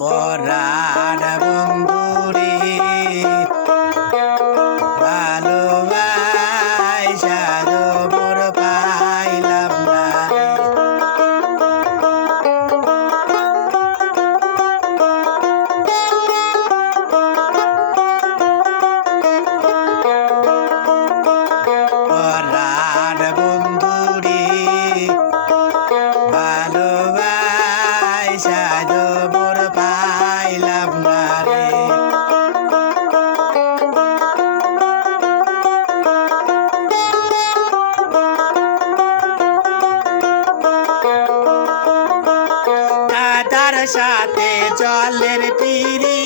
পরাণ বন্ধুরে ভালোবাসা গো মোর পাইলাম না রে। পরাণ বন্ধুরে ভালোবাসা গো মোর পাইলাম না রে। কাদার সাথে জলের পিড়ি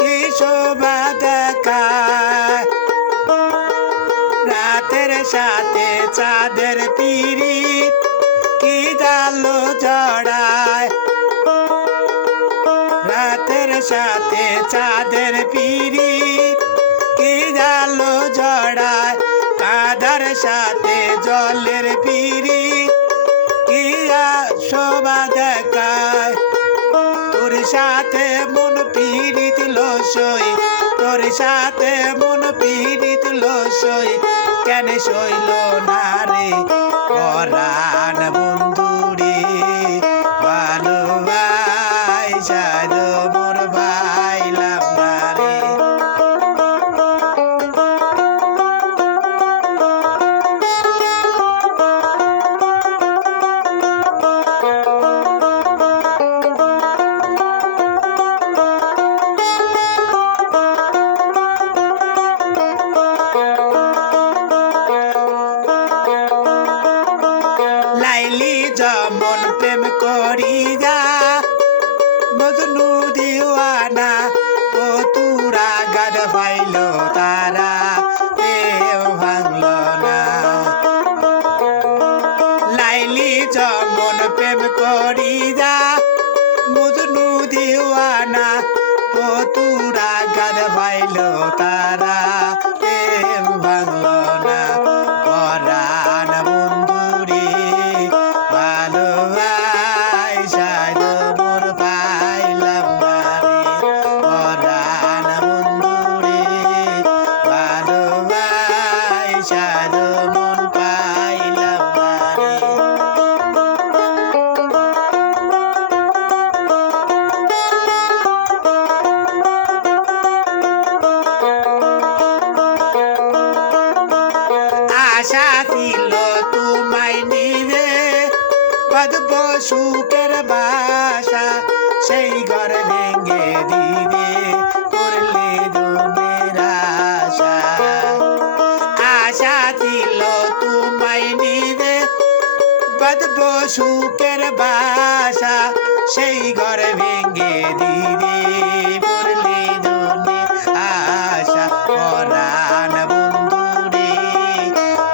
কি শোভা দেখায়, রাতের সাথে চাঁদের পিড়ি কি ডালো জড়ায়, রাতের সাথে চাঁদের পিড়ি কি ডালো জড়ায়, কাদার সাথে জলের পিড়ি কি শোভা দেখায়। তোর সাথে মন পীড়িত লসই, তোর সাথে মন পীড়িত লসই, কেন সইল না রে পরাণ বন্ধুরে ভালোবাসা গো মোর পাইলাম না রে। লাইলি যেমন প্রেম করিয়া মজনু দিওয়ানা, ও তুরা গাদ পাইল তারা কেউ ভাঙল না। লাইলি যেমন প্রেম করিয়া মজনু দিওয়ানা, ও তুরা গাদ পাইল তারা কেউ ভাঙল না। পরাণ বন্ধুরে ভালোবাসা গো মোর পাইলাম না রে। পরাণ বন্ধুরে ভালোবাসা গো মন পাইলাম না রে। আশা ছিল তোমায় নিয়ে বাঁধব সুখের বাসা, সেই ঘর ভেঙে দিবে করলে দুনের আশা। আশা ছিল তোমায় নিয়ে বাঁধব সুখের বাসা, সেই ঘর ভেঙে দিবে করলে দুনের আশা। পরাণ বন্ধুরে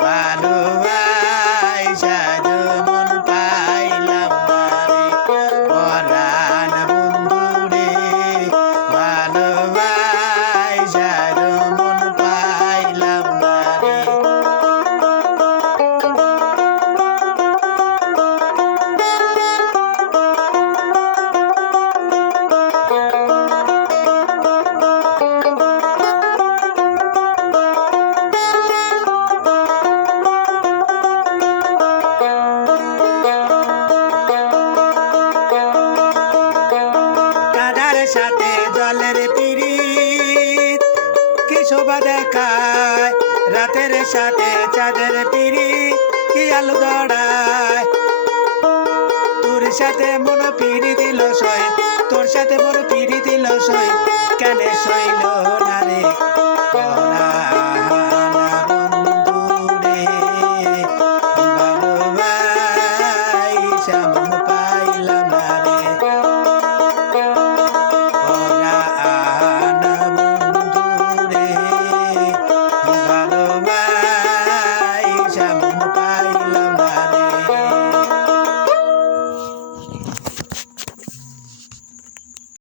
ভালোবাসা গো মন পাইলাম না রে। পরাণ বন্ধুরে ভালোবাসা গো মন পাইলাম না রে। কাদার সাথে জলের পিড়ি কি শোভা দেখায়, রাতের সাথে চাঁদের পিড়ি কি আলো জড়ায়। তোর সাথে মন পিড়ি দিল সই, তোর সাথে মন পিড়ি দিল সই,